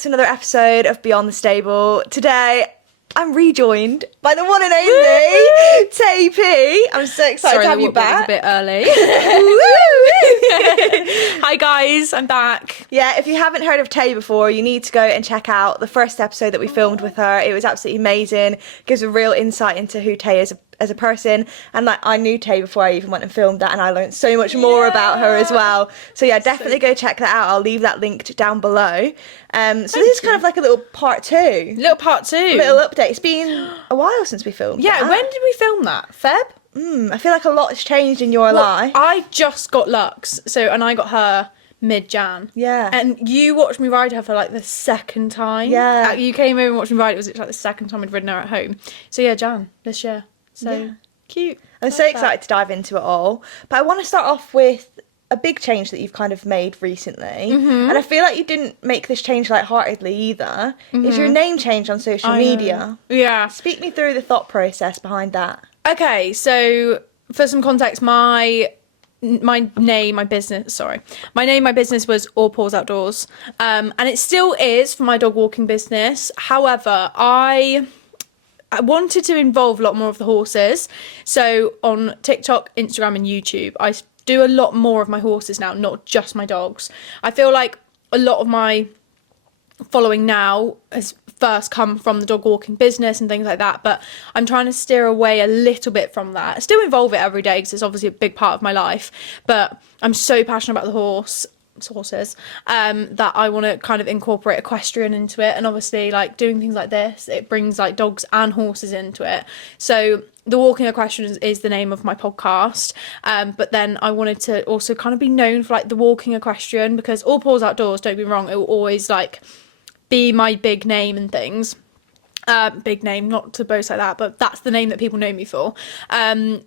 to another episode of Beyond the Stable. Today, I'm rejoined by the one and only Tay P. I'm so excited to have you back. Sorry, a bit early. Hi guys, I'm back. Yeah, if you haven't heard of Tay before, you need to go and check out the first episode that we filmed with her. It was absolutely amazing. Gives a real insight into who Tay is as a person, and like I knew Tay before I even went and filmed that, and I learned so much more about her as well. So yeah, definitely go check that out. I'll leave that linked down below. So this is kind of like a little part two. Little update. It's been a while since we filmed that. When did we film that? Feb? I feel like a lot has changed in your life. I just got Lux, and I got her mid-Jan. Yeah. And you watched me ride her for like the second time. Yeah. You came over and watched me ride. It was like the second time I'd ridden her at home. So yeah, Jan, this year. So cute. I'm so excited to dive into it all. But I want to start off with a big change that you've kind of made recently. And I feel like you didn't make this change lightheartedly either. Is your name change on social media? Yeah. Speak me through the thought process behind that. Okay, so for some context, my name, my business was All Paws Outdoors. And it still is for my dog walking business. However, I wanted to involve a lot more of the horses. So on TikTok, Instagram and YouTube, I do a lot more of my horses now, not just my dogs. I feel like a lot of my following now has first come from the dog walking business and things like that, but I'm trying to steer away a little bit from that. I still involve it every day because it's obviously a big part of my life, but I'm so passionate about the horses that I want to kind of incorporate equestrian into it, and obviously like doing things like this, it brings like dogs and horses into it. So the Walking Equestrian is the name of my podcast, but then I wanted to also kind of be known for like the Walking Equestrian, because All Paws Outdoors, don't be wrong, it will always like be my big name and things. Big name, not to boast like that, but that's the name that people know me for. I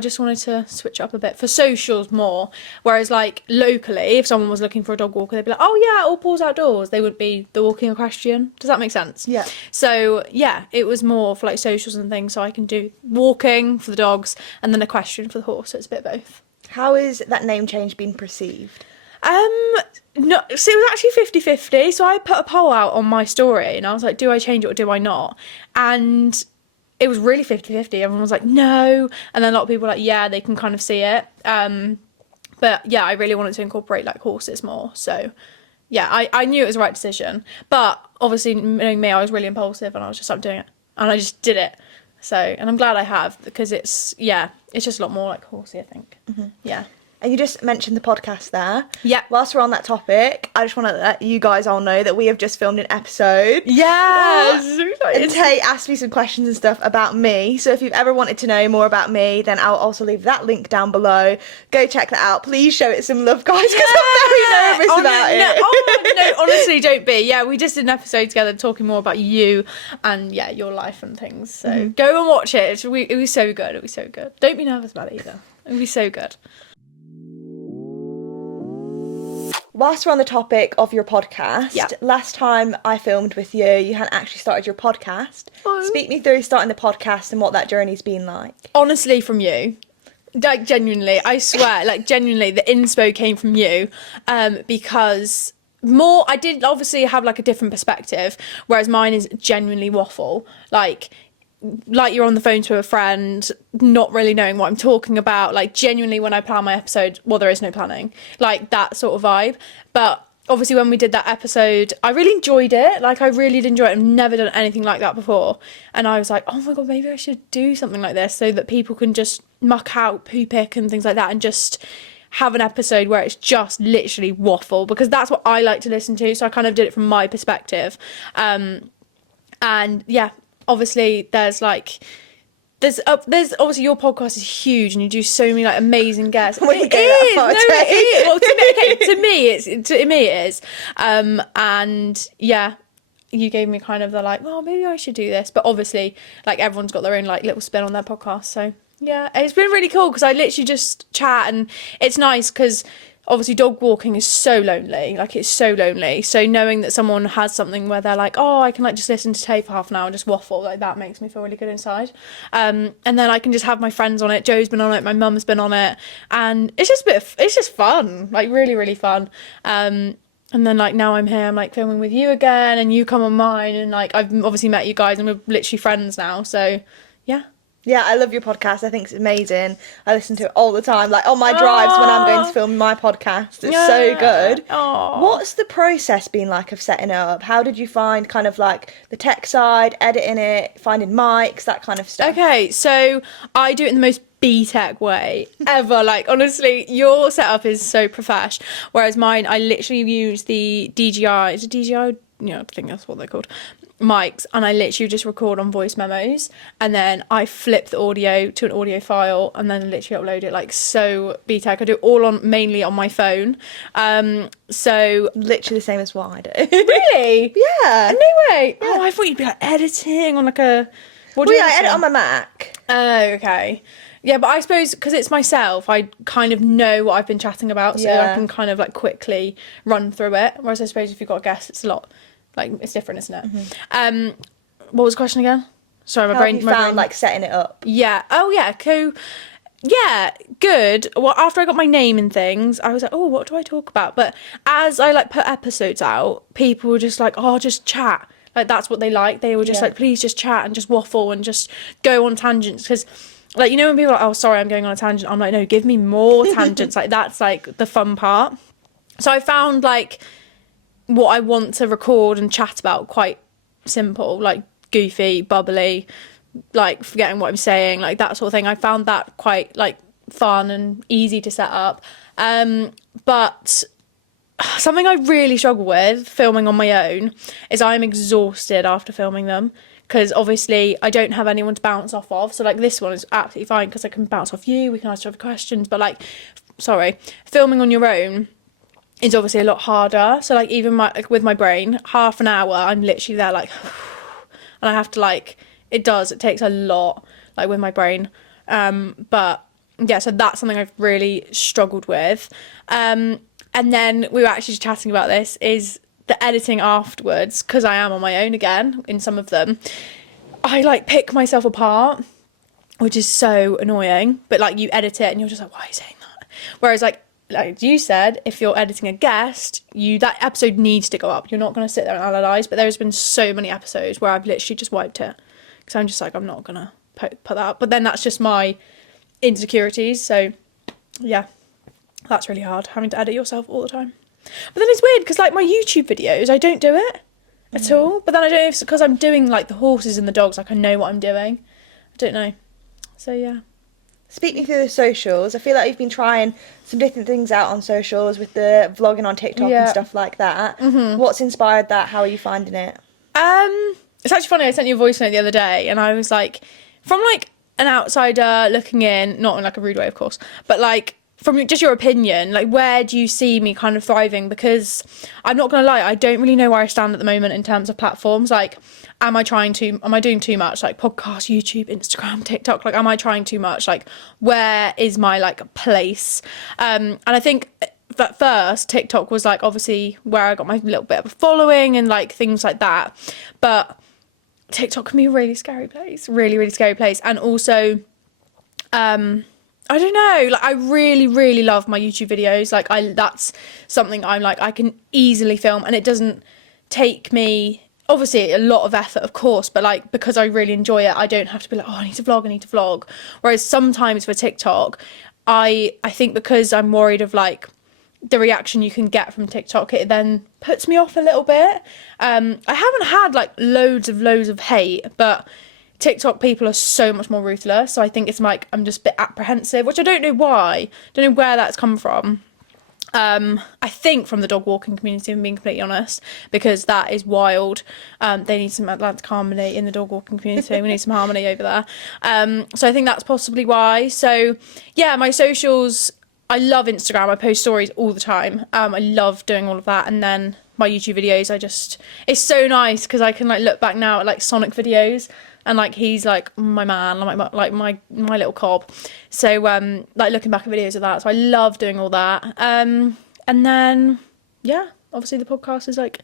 just wanted to switch up a bit for socials more, whereas like locally, if someone was looking for a dog walker, they'd be like, oh yeah, All Paws Outdoors, they would be the Walking Equestrian. Does that make sense? Yeah. So yeah, it was more for like socials and things, so I can do walking for the dogs and then equestrian for the horse, so it's a bit of both. How is that name change been perceived? No, so it was actually 50-50, so I put a poll out on my story and I was like, do I change it or do I not? And it was really 50-50. Everyone was like, no. And then a lot of people were like, yeah, they can kind of see it. But yeah, I really wanted to incorporate like horses more. So yeah, I knew it was the right decision. But obviously, knowing me, I was really impulsive and I was just like doing it. And I just did it. So, and I'm glad I have, because it's just a lot more like horsey, I think. Yeah. And you just mentioned the podcast there. Yeah. Whilst we're on that topic, I just want to let you guys all know that we have just filmed an episode. Yes. And Tay asked me some questions and stuff about me. So if you've ever wanted to know more about me, then I'll also leave that link down below. Go check that out. Please show it some love, guys, because I'm very nervous about it. No, honestly, don't be. Yeah, we just did an episode together talking more about you and your life and things. So go and watch it. It was so good. It was so good. Don't be nervous about it either. It was so good. Whilst we're on the topic of your podcast, last time I filmed with you, you hadn't actually started your podcast. Oh. Speak me through starting the podcast and what that journey's been like. Honestly, from you. Like, genuinely, I swear, like, genuinely, the inspo came from you, because I did obviously have, like, a different perspective, whereas mine is genuinely waffle. Like you're on the phone to a friend, not really knowing what I'm talking about. Like, genuinely, when I plan my episode, well, there is no planning. Like, that sort of vibe. But obviously, when we did that episode, I really enjoyed it. Like, I really did enjoy it. I've never done anything like that before. And I was like, oh my God, maybe I should do something like this so that people can just muck out, poo pick and things like that, and just have an episode where it's just literally waffle, because that's what I like to listen to. So I kind of did it from my perspective. And yeah, obviously there's obviously your podcast is huge and you do so many like amazing guests. It is. Well, to me it is. And yeah, you gave me kind of the like, well, maybe I should do this. But obviously, like, everyone's got their own like little spin on their podcast. So yeah, it's been really cool because I literally just chat, and it's nice because obviously dog walking is so lonely. Like, it's so lonely. So knowing that someone has something where they're like, oh, I can like just listen to Tay for half an hour and just waffle, like, that makes me feel really good inside. And then I can just have my friends on it. Joe's been on it, my mum's been on it, and it's just fun, like really, really fun. And then like now I'm here, I'm like filming with you again, and you come on mine, and like I've obviously met you guys, and we're literally friends now. So yeah. Yeah, I love your podcast. I think it's amazing. I listen to it all the time, like on my drives when I'm going to film my podcast. It's so good. What's the process been like of setting it up? How did you find kind of like the tech side, editing it, finding mics, that kind of stuff? Okay, so I do it in the most B-tech way ever. Like honestly, your setup is so profesh, whereas mine, I literally use the DJI. Is it DJI? Yeah, I think that's what they're called. Mics, and I literally just record on voice memos, and then I flip the audio to an audio file, and then literally upload it. Like so B-tech. I do it all on mainly on my phone. So Literally the same as what I do. really, Yeah. no way. Yeah. Oh, I thought you'd be like editing on like a. What do Well, you yeah, I edit say? on my Mac. Oh, okay. Yeah, but I suppose because it's myself, I kind of know what I've been chatting about, so Yeah. I can kind of like quickly run through it. Whereas I suppose if you've got a guest, it's a lot, like it's different, isn't it? What was the question again? Sorry, my How brain. have you my found brain. like setting it up? Yeah. Oh, yeah. Cool. Yeah, good. Well, after I got my name and things, I was like, oh, what do I talk about? But as I like put episodes out, people were just like, oh, just chat. Like that's what they like. They were just Yeah. like, please just chat and just waffle and just go on tangents. Because like, you know, when people are like, oh, sorry, I'm going on a tangent. I'm like, no, give me more tangents. Like that's like the fun part. So I found like what I want to record and chat about quite simple, like goofy, bubbly, like forgetting what I'm saying, like that sort of thing. I found that quite like fun and easy to set up. But something I really struggle with filming on my own is I'm exhausted after filming them, because obviously I don't have anyone to bounce off of. So like this one is absolutely fine because I can bounce off you, we can ask each other questions, but like, sorry, filming on your own is obviously a lot harder. So like even with my brain, half an hour I'm literally there like and I have to like it takes a lot like with my brain. But yeah, so that's something I've really struggled with. And then we were actually chatting about this, is the editing afterwards, because I am on my own again in some of them. I like pick myself apart, which is so annoying. But like you edit it and you're just like, why are you saying that? Whereas like you said, if you're editing a guest, that episode needs to go up. You're not going to sit there and analyse. But there's been so many episodes where I've literally just wiped it, because I'm just like, I'm not going to put that up. But then that's just my insecurities. So yeah, that's really hard, having to edit yourself all the time. But then it's weird because like my YouTube videos, I don't do it at all. But then I don't know if it's because I'm doing like the horses and the dogs, like I know what I'm doing. I don't know. So yeah. Speaking through the socials, I feel like you've been trying some different things out on socials with the vlogging on TikTok and stuff like that. What's inspired that? How are you finding it? It's actually funny, I sent you a voice note the other day and I was like, from like an outsider looking in, not in like a rude way of course, but like from just your opinion, like where do you see me kind of thriving? Because I'm not gonna lie, I don't really know where I stand at the moment in terms of platforms. Like am I doing too much? Like podcast, YouTube, Instagram, TikTok, like am I trying too much? Like where is my like place? And I think at first TikTok was like obviously where I got my little bit of a following and like things like that. But TikTok can be a really scary place, really, really scary place. And also, I don't know, like I really, really love my YouTube videos. Like that's something I'm like, I can easily film and it doesn't take me, obviously a lot of effort of course, but like because I really enjoy it, I don't have to be like, oh, I need to vlog. Whereas sometimes for TikTok, I think because I'm worried of like the reaction you can get from TikTok, it then puts me off a little bit. I haven't had like loads of hate, but TikTok people are so much more ruthless. So I think it's like I'm just a bit apprehensive, which I don't know why. Don't know where that's come from. I think from the dog walking community, if I'm being completely honest, because that is wild. They need some Atlantic harmony in the dog walking community. We need some harmony over there. So I think that's possibly why. So yeah, my socials, I love Instagram. I post stories all the time. I love doing all of that. And then my YouTube videos, it's so nice because I can like look back now at like Sonic videos and like he's like my man, like my little cob. So like looking back at videos of that. So I love doing all that. And then yeah, obviously the podcast is like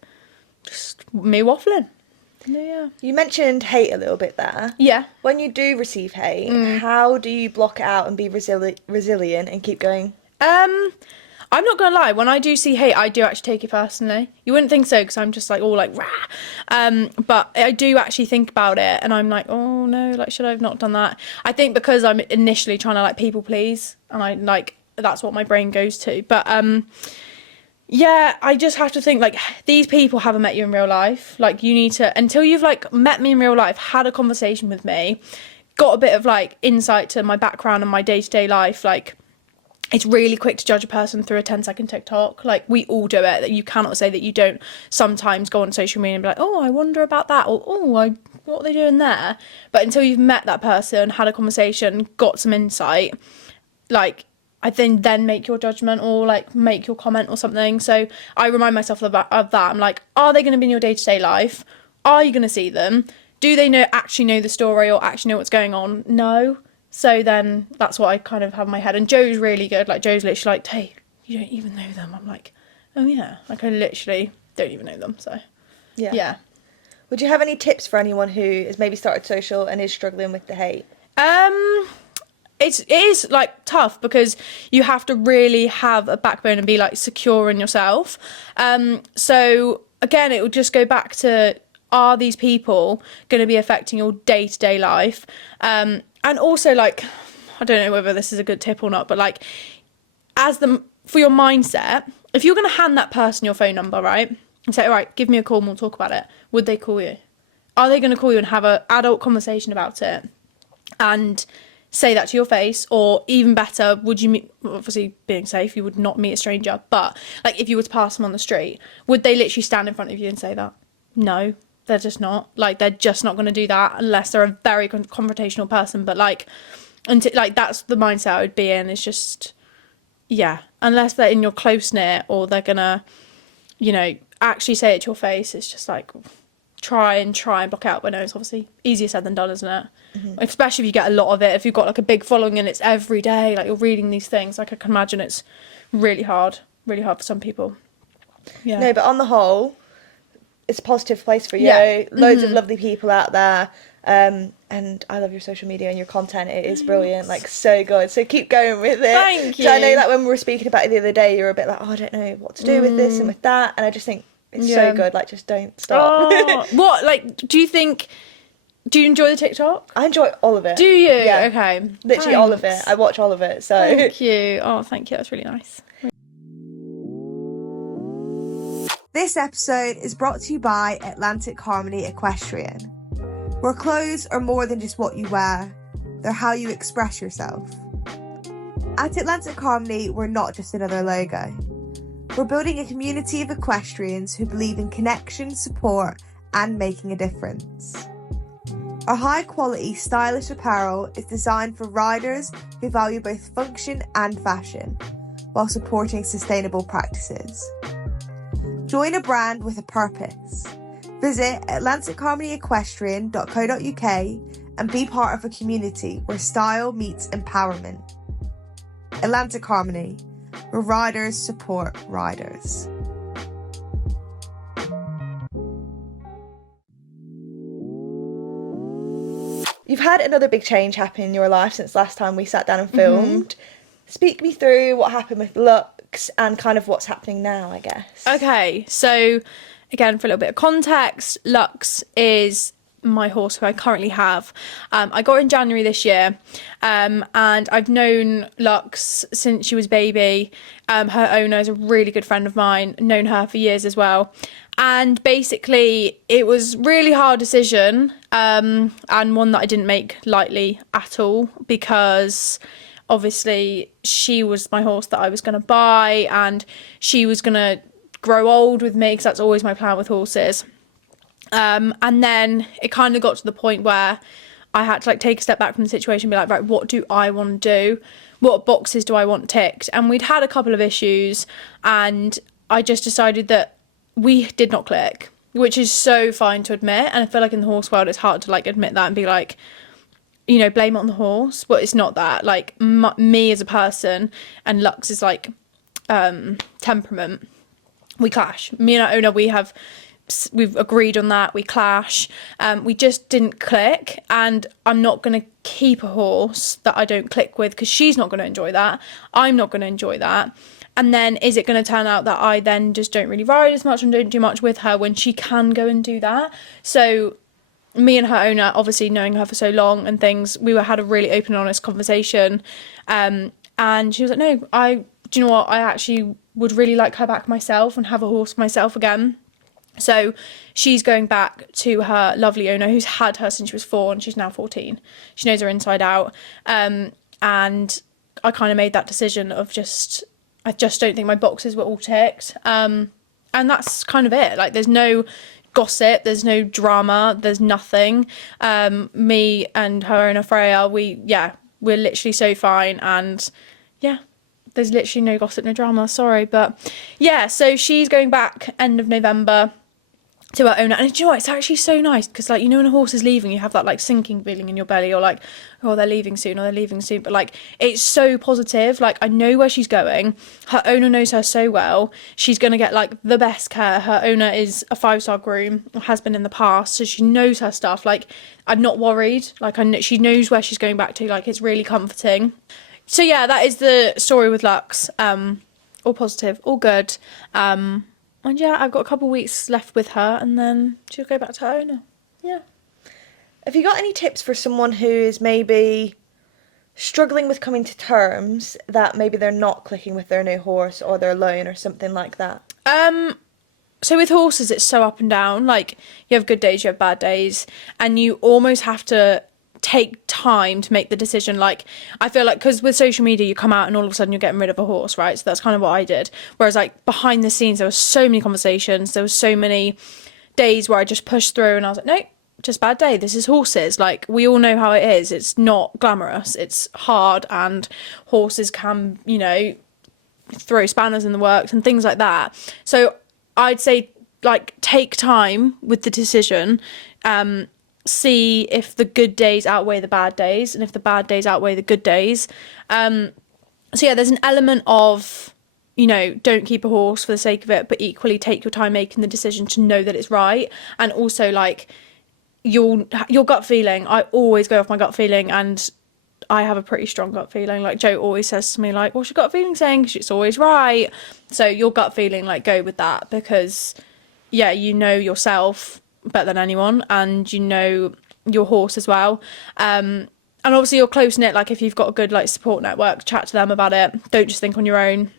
just me waffling. Yeah. You mentioned hate a little bit there. Yeah. When you do receive hate, how do you block it out and be resilient and keep going? I'm not gonna lie, when I do see hate, I do actually take it personally. You wouldn't think so, because I'm just like all like rah. But I do actually think about it, and I'm like, oh no, like should I have not done that? I think because I'm initially trying to like people please, and I like that's what my brain goes to. But yeah, I just have to think like these people haven't met you in real life. Like you need to, until you've like met me in real life, had a conversation with me, got a bit of like insight to my background and my day-to-day life, like it's really quick to judge a person through a 10-second TikTok. Like we all do it. That you cannot say that you don't sometimes go on social media and be like, oh, I wonder about that, or oh, what are they doing there? But until you've met that person, had a conversation, got some insight, like I then make your judgment or like make your comment or something. So I remind myself of that. I'm like, are they going to be in your day-to-day life? Are you going to see them? Do they actually know the story or actually know what's going on? No. So then that's what I kind of have in my head. And Joe's really good. Like Joe's literally like, Tay, you don't even know them. I'm like, oh yeah. Like I literally don't even know them. So yeah. Would you have any tips for anyone who has maybe started social and is struggling with the hate? It is like tough because you have to really have a backbone and be like secure in yourself. So again, it will just go back to, are these people going to be affecting your day-to-day life? And also like, I don't know whether this is a good tip or not, but like for your mindset, if you're going to hand that person your phone number, right, and say, all right, give me a call and we'll talk about it, would they call you? Are they going to call you and have an adult conversation about it and say that to your face? Or even better, would you meet, obviously being safe, you would not meet a stranger, but like if you were to pass them on the street, would they literally stand in front of you and say that? No, they're just not. Like they're just not going to do that unless they're a very confrontational person. But like, like that's the mindset I would be in. It's just, yeah, unless they're in your close knit or they're gonna, you know, actually say it to your face, it's just like try and block out. But no, it's obviously easier said than done, isn't it? Mm-hmm. Especially if you get a lot of it, if you've got like a big following and it's every day, like you're reading these things, like I can imagine it's really hard for some people. Yeah. No, but on the whole, it's a positive place for you. Yeah. Loads of lovely people out there. And I love your social media and your content. It is brilliant, like so good. So keep going with it. Thank you. So I know that when we were speaking about it the other day, you were a bit like, oh, I don't know what to do with this and with that. And I just think it's so good. Like, just don't stop. Oh, what? Like, do you enjoy the TikTok? I enjoy all of it. Do you? Yeah. Okay. Literally Thanks. all of it. I watch all of it. So thank you. Oh, thank you. That's really nice. This episode is brought to you by Atlantic Harmony Equestrian, where clothes are more than just what you wear, they're how you express yourself. At Atlantic Harmony, we're not just another logo. We're building a community of equestrians who believe in connection, support, and making a difference. Our high-quality, stylish apparel is designed for riders who value both function and fashion, while supporting sustainable practices. Join a brand with a purpose. Visit atlanticharmonyequestrian.co.uk and be part of a community where style meets empowerment. Atlantic Harmony, where riders support riders. You've had another big change happen in your life since last time we sat down and filmed. Mm-hmm. Speak me through what happened with Lux and kind of what's happening now, I guess. Okay, so again, for a little bit of context, Lux is my horse who I currently have. I got her in January this year, and I've known Lux since she was baby. Her owner is a really good friend of mine, known her for years as well. And basically, it was a really hard decision, and one that I didn't make lightly at all, because obviously she was my horse that I was going to buy, and she was going to grow old with me, because that's always my plan with horses. And then it kind of got to the point where I had to like take a step back from the situation and be like, right, what do I want to do? What boxes do I want ticked? And we'd had a couple of issues, and I just decided that we did not click, which is so fine to admit. And I feel like in the horse world, it's hard to like admit that and be like, you know, blame it on the horse. But it's not that. Like me as a person and Lux is like temperament. We clash. Me and our owner, we've agreed on that. We clash. We just didn't click, and I'm not going to keep a horse that I don't click with, because she's not going to enjoy that. I'm not going to enjoy that. And then is it going to turn out that I then just don't really ride as much and don't do much with her when she can go and do that? So me and her owner, obviously knowing her for so long and things, had a really open and honest conversation. And she was like, no, do you know what? I actually would really like her back myself and have a horse myself again. So she's going back to her lovely owner who's had her since she was 4 and she's now 14. She knows her inside out. And I kind of made that decision of I just don't think my boxes were all ticked. And that's kind of it. Like, there's no gossip, there's no drama, there's nothing. Me and her owner Freya, we're literally so fine, and yeah, there's literally no gossip, no drama, sorry. But yeah, so she's going back end of November to her owner, and do you know what, it's actually so nice, because like, you know, when a horse is leaving, you have that like sinking feeling in your belly, or like, oh, they're leaving soon, but like, it's so positive. Like, I know where she's going, her owner knows her so well, she's gonna get like the best care. Her owner is a 5-star groom, or has been in the past, so she knows her stuff. Like, I'm not worried, like, she knows where she's going back to. Like, it's really comforting. So yeah, that is the story with Lux. All positive, all good. And yeah, I've got a couple of weeks left with her, and then she'll go back to her owner. Yeah. Have you got any tips for someone who is maybe struggling with coming to terms that maybe they're not clicking with their new horse, or they're alone, or something like that? So with horses, it's so up and down. Like, you have good days, you have bad days, and you almost have to take time to make the decision. Like, I feel like, because with social media, you come out and all of a sudden you're getting rid of a horse, right? So that's kind of what I did. Whereas like behind the scenes, there were so many conversations, there were so many days where I just pushed through and I was like, no, just bad day, this is horses. Like, we all know how it is. It's not glamorous, it's hard, and horses can, you know, throw spanners in the works and things like that. So I'd say, like, take time with the decision. See if the good days outweigh the bad days, and if the bad days outweigh the good days. So yeah, there's an element of, you know, don't keep a horse for the sake of it, but equally take your time making the decision to know that it's right. And also, like, your gut feeling. I always go off my gut feeling, and I have a pretty strong gut feeling. Like, Joe always says to me, like, what's your gut feeling saying? 'Cause it's always right. So your gut feeling, like, go with that, because yeah, you know yourself better than anyone, and you know your horse as well. And obviously you're close knit. Like, if you've got a good like support network, chat to them about it. Don't just think on your own.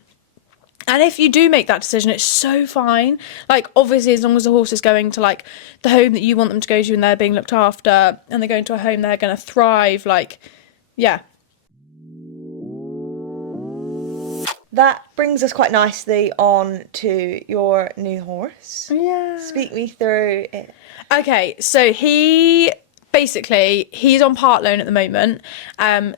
And if you do make that decision, it's so fine. Like, obviously, as long as the horse is going to like the home that you want them to go to, and they're being looked after, and they're going to a home they're going to thrive, like, yeah. That brings us quite nicely on to your new horse. Yeah. Speak me through it. Okay, so he's on part loan at the moment.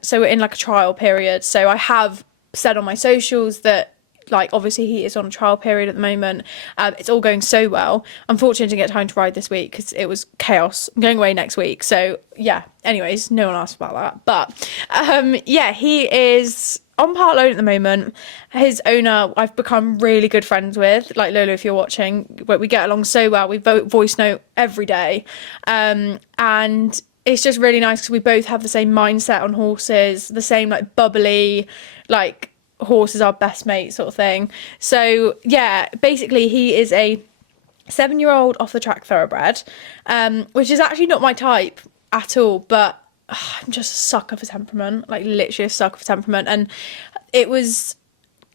So we're in like a trial period. So I have said on my socials that, like, obviously he is on a trial period at the moment. It's all going so well. Unfortunately, I didn't get time to ride this week because it was chaos. I'm going away next week. So yeah, anyways, no one asked about that. But yeah, he is on part loan at the moment. His owner, I've become really good friends with. Like, Lolo, if you're watching, we get along so well. We voice note every day. And it's just really nice because we both have the same mindset on horses, the same like bubbly, like, horse is our best mate sort of thing. So yeah, basically he is a 7-year-old off the track thoroughbred, which is actually not my type at all, but I'm just a sucker for temperament, like literally a sucker for temperament. And it was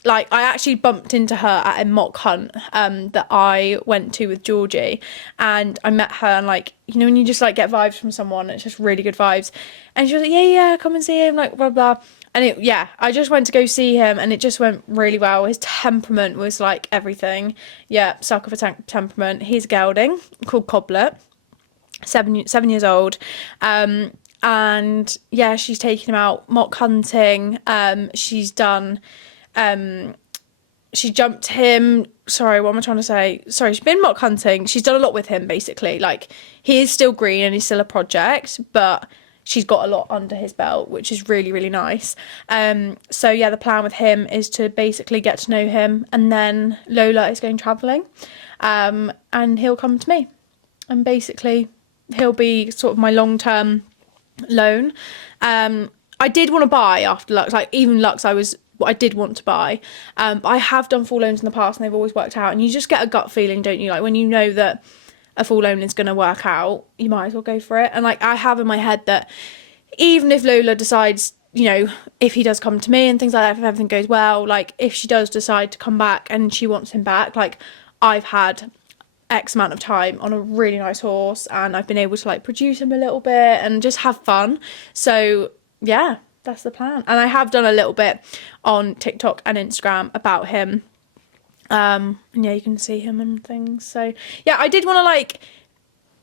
like, I actually bumped into her at a mock hunt that I went to with Georgie, and I met her, and like, you know, when you just like get vibes from someone, it's just really good vibes. And she was like, yeah, come and see him, like, blah blah. And I just went to go see him, and it just went really well. His temperament was like everything. Yeah, sucker for temperament. He's a gelding called Coblet, 7 years old. And yeah, she's taken him out mock hunting. She's done, she jumped him. Sorry, what am I trying to say? Sorry, she's been mock hunting. She's done a lot with him, basically. Like, he is still green and he's still a project, but she's got a lot under his belt, which is really, really nice. So yeah, the plan with him is to basically get to know him, and then Lola is going travelling, and he'll come to me, and basically he'll be sort of my long-term loan. I did want to buy after Lux, like even Lux I was what I did want to buy. But I have done full loans in the past and they've always worked out, and you just get a gut feeling, don't you? Like when you know that a full loan is going to work out, you might as well go for it. And like I have in my head that even if Lola decides, you know, if he does come to me and things like that, if everything goes well, like if she does decide to come back and she wants him back, like I've had X amount of time on a really nice horse and I've been able to like produce him a little bit and just have fun. So yeah, that's the plan. And I have done a little bit on TikTok and Instagram about him. And yeah, you can see him and things. So yeah, I did want to like,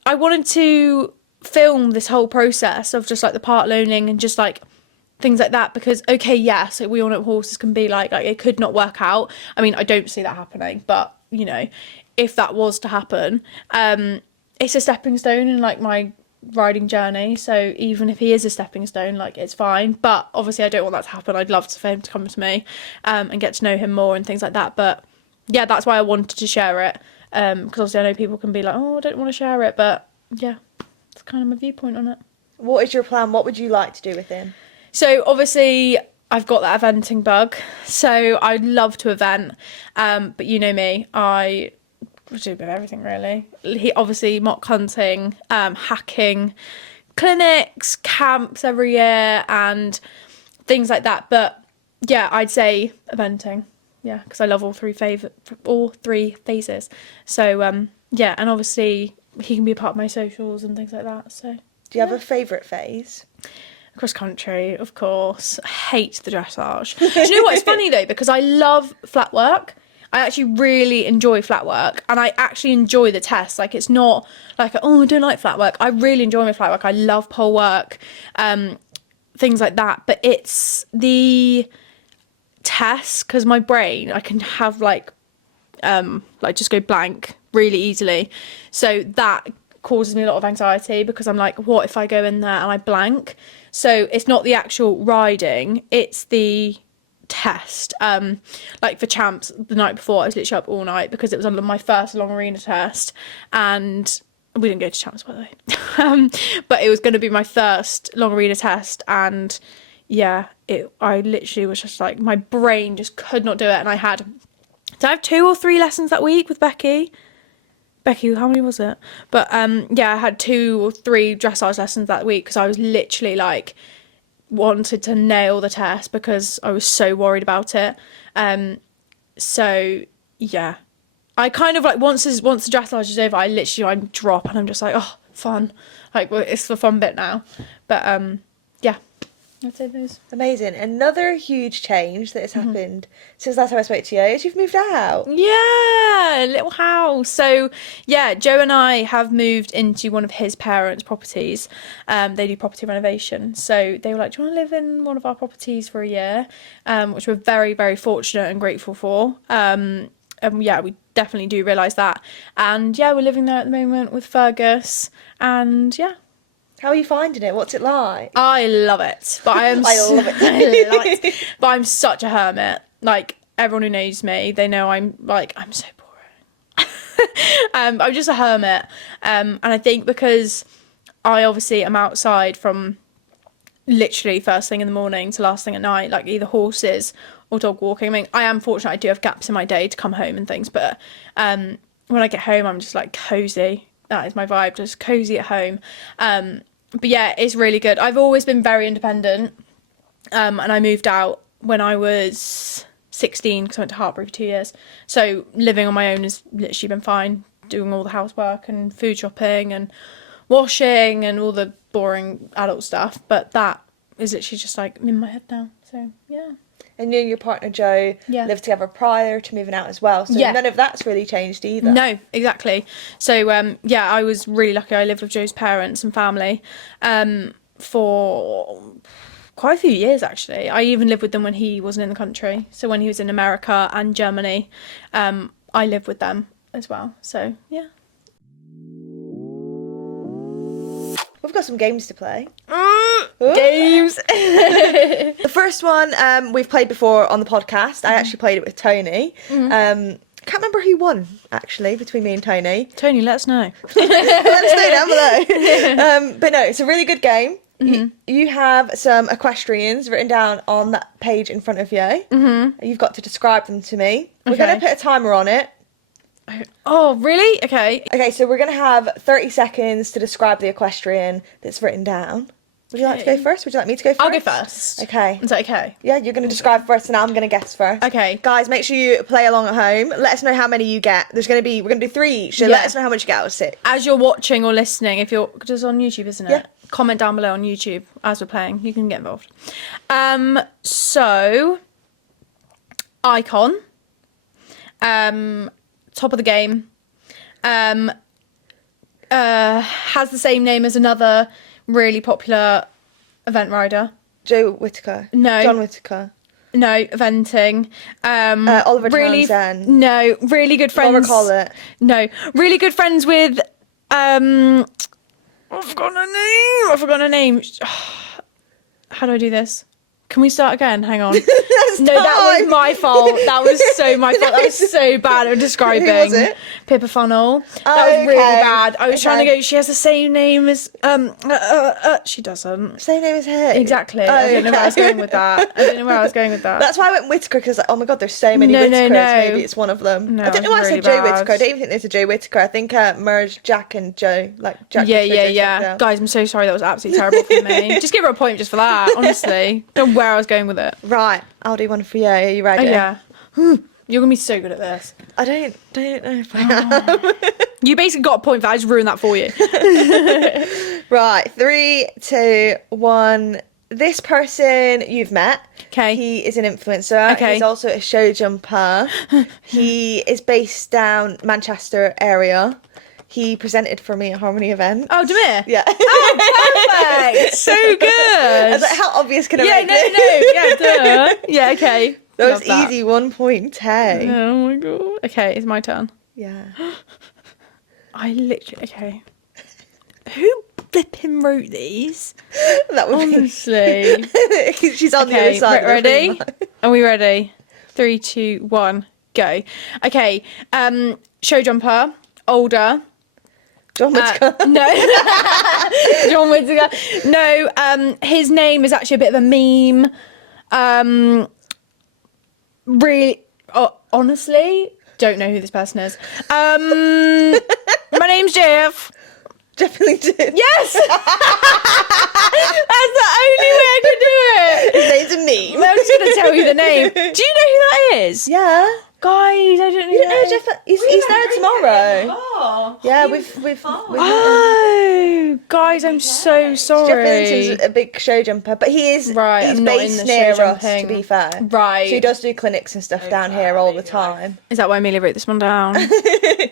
I wanted to film this whole process of just like the part loaning and just like things like that, because okay, yeah, so we all know what horses can be like it could not work out. I mean, I don't see that happening, but you know, if that was to happen, it's a stepping stone in like my riding journey. So even if he is a stepping stone, like it's fine. But obviously I don't want that to happen. I'd love for him to come to me and get to know him more and things like that. But yeah, that's why I wanted to share it, because obviously I know people can be like, oh, I don't want to share it, but yeah, that's kind of my viewpoint on it. What is your plan? What would you like to do with him? So obviously I've got that eventing bug, so I'd love to event, but you know me, I do a bit of everything really. He obviously mock hunting, hacking, clinics, camps every year and things like that. But yeah, I'd say eventing, yeah, because I love all three phases. So yeah, and obviously he can be a part of my socials and things like that. So do you have a favourite phase? Cross country, of course. I hate the dressage. Do you know what? It's funny though, because I love flat work. I actually really enjoy flat work, and I actually enjoy the test. Like it's not like, oh, I don't like flat work. I really enjoy my flat work. I love pole work, things like that. But it's the test, because my brain, I can have like just go blank really easily. So that causes me a lot of anxiety, because I'm like, what if I go in there and I blank? So it's not the actual riding, it's the test. Like for champs, the night before I was literally up all night because it was on my first long arena test, and we didn't go to champs by the way. But it was going to be my first long arena test, and yeah, I literally was just like, my brain just could not do it. And I had to have 2 or 3 lessons that week with Becky, how many was it? But yeah, I had 2 or 3 dressage lessons that week because I was literally like wanted to nail the test because I was so worried about it. So yeah, I kind of like once the dressage is over, I drop and I'm just like, oh, fun, like well, it's the fun bit now. But yeah, I'd say those. Amazing. Another huge change that has happened since last time I spoke to you is you've moved out. Yeah, little house. So yeah, Joe and I have moved into one of his parents' properties. They do property renovation. So they were like, do you want to live in one of our properties for a year? Which we're very, very fortunate and grateful for. And yeah, we definitely do realise that. And yeah, we're living there at the moment with Fergus. And yeah. How are you finding it? What's it like? I love it, but I am. I love it. But I'm such a hermit. Like everyone who knows me, they know I'm so boring. I'm just a hermit, and I think because I obviously am outside from literally first thing in the morning to last thing at night, like either horses or dog walking. I mean, I am fortunate; I do have gaps in my day to come home and things, but when I get home, I'm just like cozy. That is my vibe, just cozy at home. But yeah, it's really good. I've always been very independent, and I moved out when I was 16 because I went to Hartbury for 2 years. So living on my own has literally been fine, doing all the housework and food shopping and washing and all the boring adult stuff. But that is literally just like in my head now. So yeah. And you and your partner Joe lived together prior to moving out as well. So none of that's really changed either. No, exactly. So yeah, I was really lucky. I lived with Joe's parents and family for quite a few years actually. I even lived with them when he wasn't in the country. So when he was in America and Germany, I lived with them as well. So yeah. We've got some games to play. Games. The first one we've played before on the podcast. I actually played it with Tony. Can't remember who won actually between me and Tony. Tony, let us know. Let us know down below. But no, it's a really good game. you have some equestrians written down on that page in front of you. Mm-hmm. You've got to describe them to me. We're going to put a timer on it. Oh, really? Okay. Okay, so we're going to have 30 seconds to describe the equestrian that's written down. Would you like to go first? Would you like me to go first? I'll go first. Okay. Is that okay? Yeah, you're going to describe first and I'm going to guess first. Okay. Guys, make sure you play along at home. Let us know how many you get. We're going to do 3 each, so let us know how much you get out of 6. As you're watching or listening, if you're just on YouTube, isn't it? Yeah. Comment down below on YouTube as we're playing. You can get involved. So, icon. Top of the game. Has the same name as another really popular event rider. Joe Whittaker. No. John Whittaker. No, eventing. Oliver Townsend. No, really good friends. Laura Collett. No, really good friends with. I've forgotten her name. How do I do this? Can we start again? Hang on. That was my fault. That was so my fault. That was so bad at describing. Who was it? Pippa Funnel. That was really bad. I was trying to go, she has the same name as she doesn't. Same name as her. Exactly. I don't know where I was going with that. That's why I went Whittaker, because oh my god, there's so many Whittakers. Maybe it's one of them. No, I don't know why I said Joe Whittaker. I don't even think there's a Joe Whittaker. I think merged Jack and Joe, like Jack. Yeah. Guys, I'm so sorry. That was absolutely terrible for me. Just give her a point just for that. Honestly, don't know where I was going with it. Right, I'll do one for you. Are you ready? Oh, yeah. You're gonna be so good at this. I don't know if I am. You basically got a point for that. I just ruined that for you. Right, 3, 2, 1. This person you've met. Okay. He is an influencer. Okay. He's also a show jumper. He is based down Manchester area. He presented for me at Harmony event. Oh, Demir? Yeah. Oh, perfect. So good. I was like, how obvious can I make it? Yeah, duh. Yeah, okay. That was easy, 1 point, hey. Oh my god. Okay, it's my turn. Yeah. Okay. Who flipping wrote these? That would Honestly. be... She's on the other side. Ready? Are we ready? 3, 2, 1, go. Okay, show jumper, older. John Whittaker. No. John Whittaker. No, his name is actually a bit of a meme. Really, honestly, don't know who this person is. My name's Jeff. Definitely did. Yes! That's the only way I could do it. His name's a meme. I'm just going to tell you the name. Do you know who that is? Yeah. Guys, I don't know. You don't know Jeff? He's there tomorrow. Oh, Yeah, we've Oh, guys, I'm so sorry. Jeff Billington's a big show jumper, but he's Right, he's I'm not in based the near show us, to jumping. be fair. Right. So he does do clinics and stuff down here all the time. Is that why Amelia wrote this one down?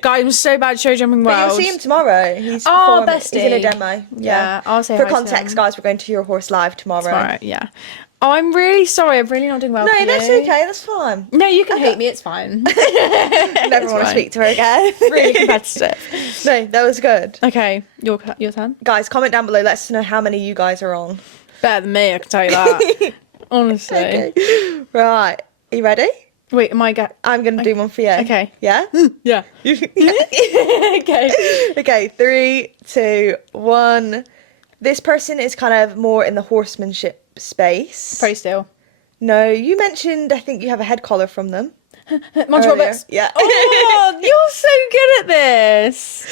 Guys, I'm so bad at show jumping But world. you'll see him tomorrow. He's Oh, performing. He's in a bestie. demo. Yeah, I'll say For hi to context, him. guys, we're going to Your Horse Live tomorrow. Right, yeah. Oh, I'm really sorry. I'm really not doing well. No, for that's you. okay. That's fine. No, you can hate me. It's fine. Never want to fine. speak to her again. Really competitive. No, that was good. Okay, your turn. Guys, comment down below. Let us know how many you guys are on. Better than me, I can tell you that. Honestly. Okay. Right. Are you ready? Wait, am I I'm going to do one for you. Okay. Yeah? Yeah. Okay. Okay, 3, 2, 1. This person is kind of more in the horsemanship space. Pretty still. No, you mentioned, I think you have a head collar from them. Monty earlier. Roberts. Yeah. Oh, you're so good at this.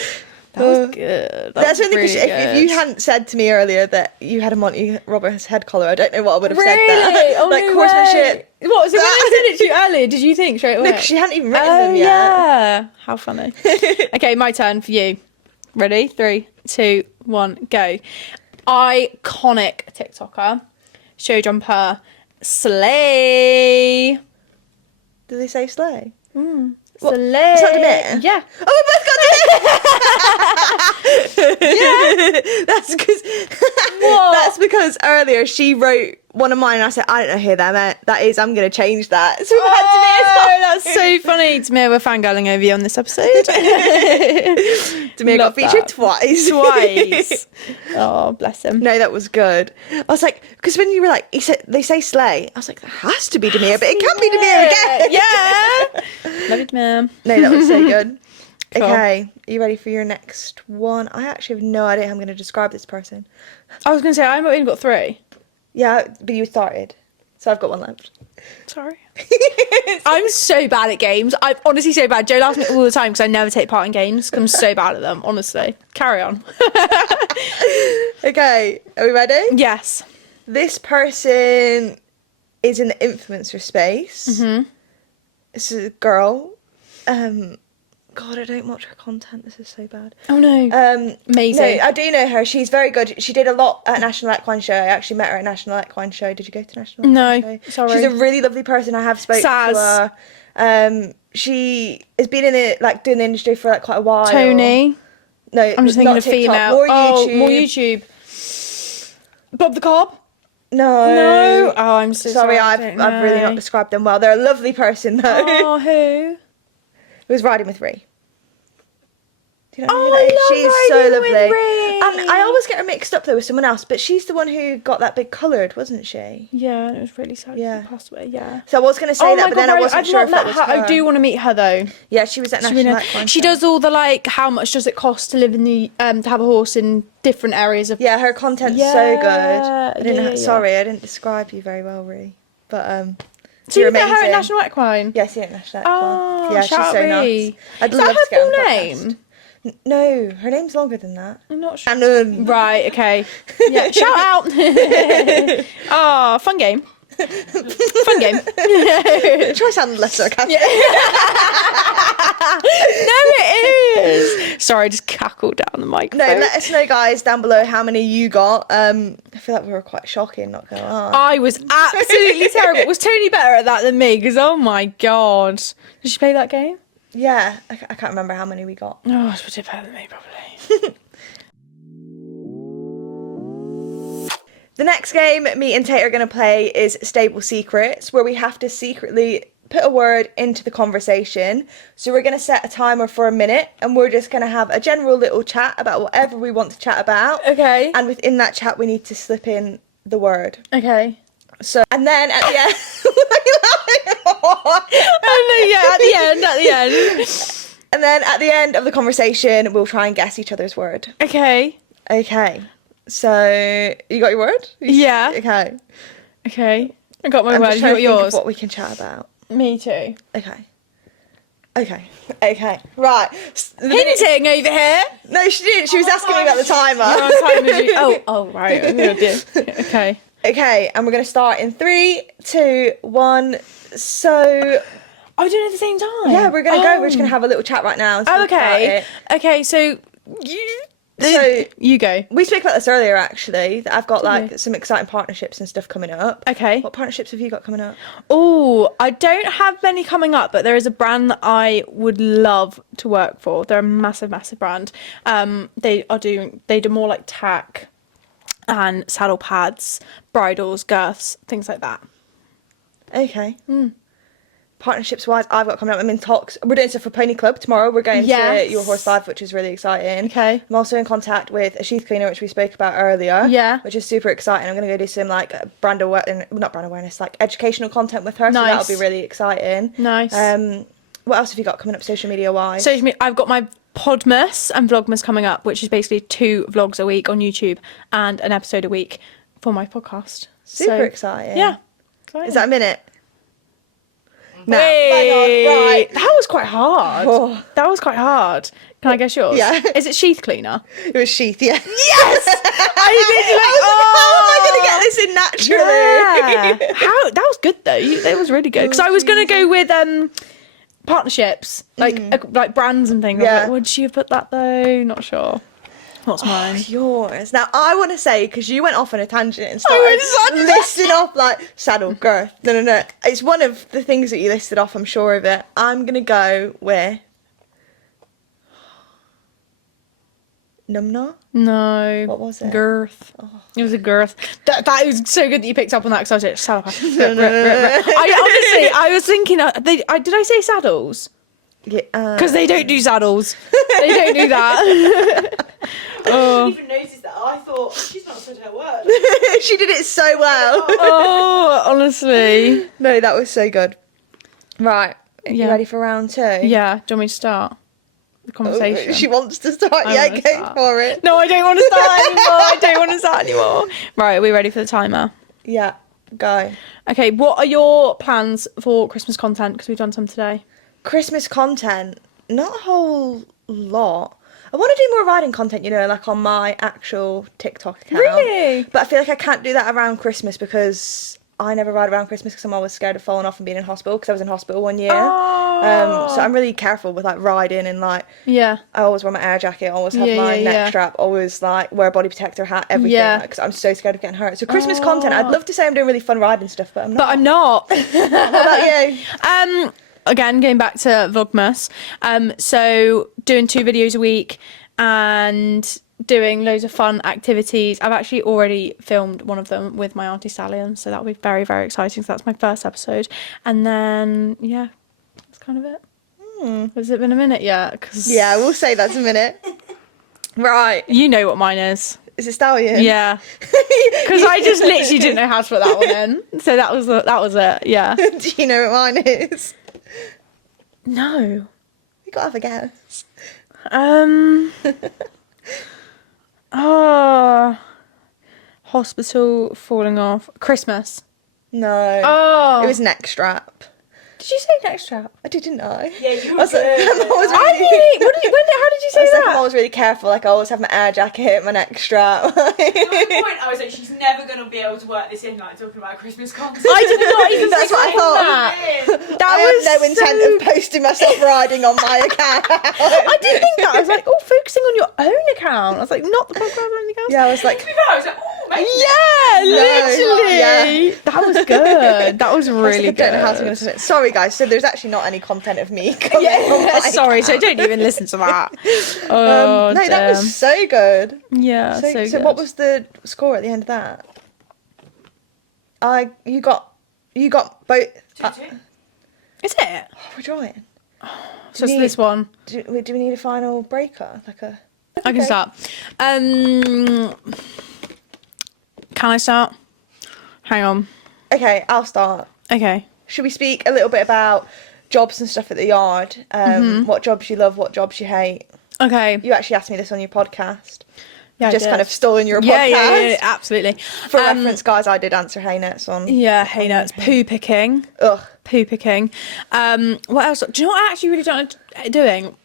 That was good. That's only really because if you hadn't said to me earlier that you had a Monty Roberts head collar, I don't know what I would have said Really? there. Oh, like no horsemanship. way. What? So when I said it to you earlier, did you think straight away? No, because she hadn't even written Oh, them yet. yeah. How funny. Okay, my turn for you. Ready? 3, 2, 1, go. Iconic TikToker, show jumper, slay. Did they say sleigh? Slay. Is that Demir? Yeah. Oh, we both got it! Yeah. That's because earlier she wrote one of mine and I said, I don't know who that is. I'm going to change that. So we had Oh, that's so funny. Demir, we're fangirling over you on this episode. Demir got Love featured that. twice. Twice. Oh, bless him. No, that was good. I was like, because when you were like, they say sleigh, I was like, that has to be Demir, but it can't be Demir again. Yeah. Love you, Demir. No, that was so good. Okay, are you ready for your next one? I actually have no idea how I'm going to describe this person. I was going to say, I've only got 3. Yeah, but you started, so I've got one left. Sorry. I'm so bad at games. I'm honestly so bad. Joe laughs at me all the time because I never take part in games. 'Cause I'm so bad at them, honestly. Carry on. Okay, are we ready? Yes. This person is in the influencer space. Mm-hmm. This is a girl. God, I don't watch her content. This is so bad. Oh no. Amazing. No, I do know her. She's very good. She did a lot at National Equine Show. I actually met her at National Equine Show. Did you go to National Equine Show? No, sorry. She's a really lovely person. I have spoken to her. She has been in it, like, doing the industry for like quite a while. Tony. No, I'm just thinking not of TikTok, female. More YouTube. More YouTube. Bob the Cob? No. No. Oh, I'm so sorry. I've really not described them well. They're a lovely person though. Oh, who? Who was riding with Ree. Do you know Oh, who that is? I She's love so riding lovely. with Ree. And I always get her mixed up though with someone else, but she's the one who got that big coloured, wasn't she? Yeah, it was really sad. Yeah. She passed away. Yeah. So I was going to say that, but then I wasn't sure if that was her. I do want to meet her though. Yeah, she was at National Equine She Show. does all the like. How much does it cost to live in the to have a horse in different areas of? Yeah, her content's so good. I didn't. Yeah. Sorry, I didn't describe you very well, Ree. But So you're you met her at amazing. National Equine? Yeah, I see it at National Equine. Oh, Yeah, she's shout so out nice. Ree. I'd Is love that to get her on full the name? podcast. No, her name's longer than that. I'm not sure. Shannon. Right, okay. Yeah, shout out. Oh, fun game. Fun game. Try sounding less sarcastic. No, it is. Sorry, I just cackled down the No, microphone. let us know, guys, down below how many you got. I feel like we were quite shocking, not gonna lie. I was absolutely terrible. Was Tony better at that than me? Because, oh my God. Did she play that game? Yeah, I can't remember how many we got. Oh, she did better than me, probably. The next game me and Tate are going to play is Stable Secrets, where we have to secretly put a word into the conversation. So we're going to set a timer for a minute, and we're just going to have a general little chat about whatever we want to chat about. Okay. And within that chat, we need to slip in the word. Okay. So, and then at the end... Oh, no, yeah, at the end. And then at the end of the conversation, we'll try and guess each other's word. Okay. Okay. So, you got your word? Yeah. Okay. Okay. I got my I'm word. just You trying got to think of yours. what we can chat about. Me too. Okay. Okay. Right. Hinting over here. No, she didn't. She was asking me about the timer. Oh, right. Okay. Okay, and we're going to start in 3, 2, 1. So, Oh, we're doing it at the same time? yeah, we're going to go. We're just going to have a little chat right now. And Oh, speak about okay. it. Okay, so you go. We spoke about this earlier, actually, that I've got, Did we? some exciting partnerships and stuff coming up. Okay. What partnerships have you got coming up? Oh, I don't have many coming up, but there is a brand that I would love to work for. They're a massive, massive brand. They do more like tack and saddle pads, bridles, girths, things like that. Okay. Partnerships wise, I've got coming up. I'm in talks. We're doing stuff for Pony Club tomorrow. We're going Yes. to Your Horse Live, which is really exciting. Okay. I'm also in contact with a sheath cleaner, which we spoke about earlier. Yeah. Which is super exciting. I'm going to go do some like not brand awareness, like educational content with her. Nice. So that'll be really exciting. Nice. What else have you got coming up social media wise? So I've got my Podmas and Vlogmas coming up, which is basically 2 vlogs a week on YouTube and an episode a week for my podcast. Super exciting. Yeah. Exciting. Is that a minute? No. Hey. Bang on. Right. That was quite hard. Oh. That was quite hard. Can I guess yours? Yeah. Is it sheath cleaner? It was sheath, yeah. Yes! I was like, how am I going to get this in naturally? Yeah. How? That was good though. That was really good. Because I was going to go with partnerships, like brands and things. I was Yeah. like, would she have put that though? Not sure. What's mine? Yours. Now, I want to say, because you went off on a tangent and went started such a listing off, like, saddle, girth. No. It's one of the things that you listed off, I'm sure of it. I'm going to go with... Numna? No. What was it? Girth. It was a girth. That was so good that you picked up on that because I was like, saddle pads. I was thinking, did I say saddles? Yeah, Because they don't do saddles. They don't do that. I didn't even notice that. I thought, she's not said her word. she did it so well. Oh, honestly. No, that was so good. Right. Yeah. You ready for round 2? Yeah. Do you want me to start? the conversation. She wants to start. I Yeah, wanna go start. for it. No, I don't want to start anymore. Right, are we ready for the timer? Yeah, go. Okay, what are your plans for Christmas content? Because we've done some today. Christmas content, not a whole lot. I want to do more riding content, you know, like on my actual TikTok account. Really? But I feel like I can't do that around Christmas because I never ride around Christmas because I'm always scared of falling off and being in hospital because I was in hospital one year. Oh. So I'm really careful with like riding and like Yeah. I always wear my air jacket, always have my neck strap, always like wear a body protector, hat, everything. Yeah. Because I'm so scared of getting hurt. So Christmas content, I'd love to say I'm doing really fun riding stuff, but I'm not. But I'm not. What about you? Again, going back to Vlogmas. So doing 2 videos a week and doing loads of fun activities. I've actually already filmed one of them with my Auntie Stallion, so that'll be very, very exciting. So that's my first episode. And then, yeah, that's kind of it. Has it been a minute yet? 'Cause Yeah, we'll say that's a minute. Right. you know what mine is. Is it Stallion? Yeah. Because I just literally didn't know how to put that one in. So that was it, yeah. Do you know what mine is? No. You gotta have a guess. Hospital, falling off. Christmas. No. Oh. It was neck strap. Did you say neck strap? I didn't know. Yeah, you I were was like, good. I'm always I really, really. How did you I say was like, I'm that? always really careful. Like I always have my air jacket, my neck strap. At one point, I was like, she's never going to be able to work this in, like, talking about Christmas content. I did not even That's what I think thought. that. That I was have no intent so... of posting myself riding on my account. I did think that. I was like, oh, focusing on your own account. I was like, not the podcast or anything else. Yeah, I was like, To be fair, I was like, oh, maybe. Yeah, literally. Yeah. That was good. That was I was really like, I don't know how to good. go into it. Sorry, guys. So there's actually not any content of me coming on my Sorry, so account. don't even listen to that. Oh, No, that was so good. yeah, so So good. what was the score at the end of that? You got both. 2-2. Is it? We're drawing. So it's need- this one. Do we need a final breaker? Like a. I can Okay. start. Can I start? Hang on. Okay, I'll start. Okay. Should we speak a little bit about jobs and stuff at the yard? What jobs you love, what jobs you hate? Okay. You actually asked me this on your podcast. Yeah, I Just did. kind of stolen your Yeah, podcast. yeah, absolutely. For reference, guys, I did answer Hey Nets on. Yeah, hey, no, it's poo picking. Ugh. Poo picking. What else? Do you know what I actually really don't like doing?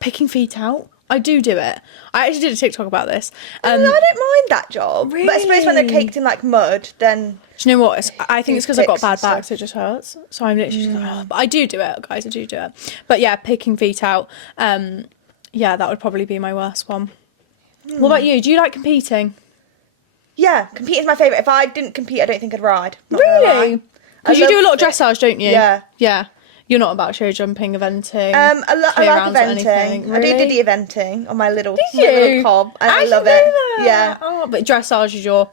Picking feet out. I do it. I actually did a TikTok about this. I don't mind that job. But I suppose when they're Really? caked in like mud, then. Do you know what? I think it's because I've got a bad Toothpicks and back, so it just hurts. So I'm literally just like, oh. But I do it, guys. I do it. But yeah, picking feet out. Yeah, that would probably be my worst one. What about you? Do you like competing? Yeah, competing's my favourite. If I didn't compete, I don't think I'd ride. Not gonna lie. Really? Because I you do a love lot of it. dressage, don't you? Yeah. Yeah. You're not about show jumping, eventing. I clear like rounds or anything, eventing. I do really? diddy eventing on my little, Did my little you? cob, and I didn't love know it. that. Yeah, Oh, but dressage is your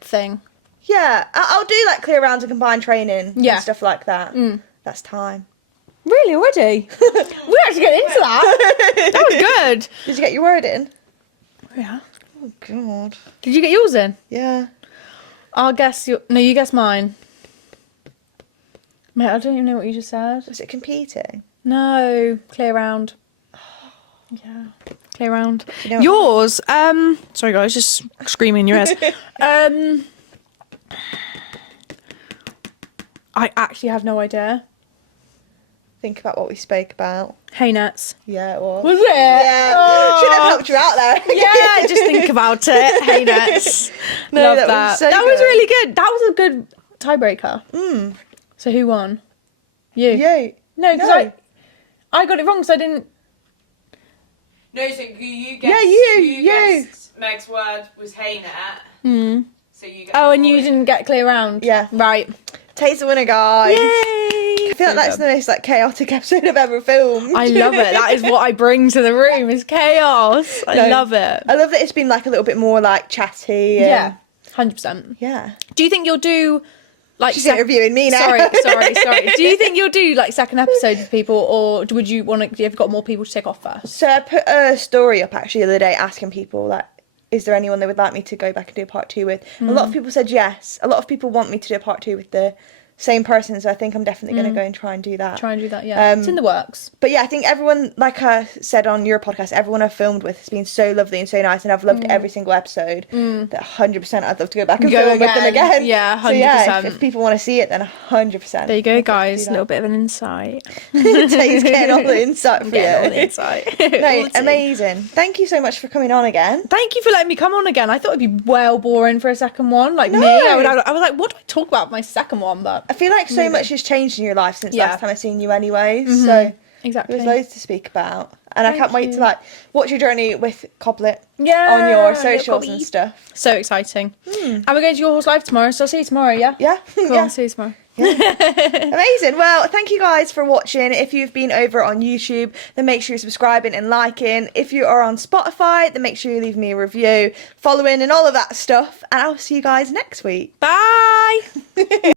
thing. yeah. I'll do like clear rounds and combined training Yeah. and stuff like that. That's time. Really, already? We're actually getting into that. That was good. Did you get your word in? Yeah. Oh God. Did you get yours in? Yeah. I'll guess your. No, you guess mine. Mate, I don't even know what you just said. Was it competing? No, clear round. Yeah, clear round. You know what- Yours. Sorry guys, just screaming in your ears. I actually have no idea. Think about what we spoke about. Hey Nets. Yeah, it was. Was it? Yeah. Oh. Should have helped you out there. Yeah, just think about it. Hey Nets. No, Love that that. was so that was good. really good. That was a good tiebreaker. So who won? You. You. No, because I got it wrong because I didn't. No, so you guessed. Yeah, you. Guessed Meg's word was hey net. So you. Oh, and you didn't get clear round. Yeah. Right. Tay's the winner, guys. Yay! I feel like that's the most like chaotic episode I've ever filmed. I love it. That is what I bring to the room is chaos. I No. love it. I love that it's been like a little bit more like chatty. And, Yeah, 100%. Yeah. Do you think you'll do like? She's interviewing me now. Sorry. Do you think you'll do like second episodes with people, or would you want to? Have you got more people to take off first? So I put a story up actually the other day asking people like, is there anyone they would like me to go back and do a part 2 with? A lot of people said yes. A lot of people want me to do a part 2 with the same person, so I think I'm definitely going to go and try and do that. Try and do that, yeah. It's in the works. But yeah, I think everyone, like I said on your podcast, everyone I've filmed with has been so lovely and so nice, and I've loved every single episode. That 100% I'd love to go back and film with them again. Yeah, 100%. So yeah, if people want to see it, then 100%. There you go, guys. A little bit of an insight. Tay's getting all the insight for you. All the insight. No, amazing. Thank you so much for coming on again. Thank you for letting me come on again. I thought it'd be well boring for a second one. Like No. me, I was like, what do I talk about for my second one? But I feel like so much has changed in your life since last time I seen you anyway. So exactly. there's loads to speak about. And I can't wait to like watch your journey with Coblet on Yeah, your little socials Cobby. and stuff. So exciting. And we're going to your horse live tomorrow, so I'll see you tomorrow, yeah? Yeah. Cool, Yeah. see you tomorrow. Amazing. Well, thank you guys for watching. If you've been over on YouTube, then make sure you're subscribing and liking. If you are on Spotify, then make sure you leave me a review, following and all of that stuff. And I'll see you guys next week. Bye!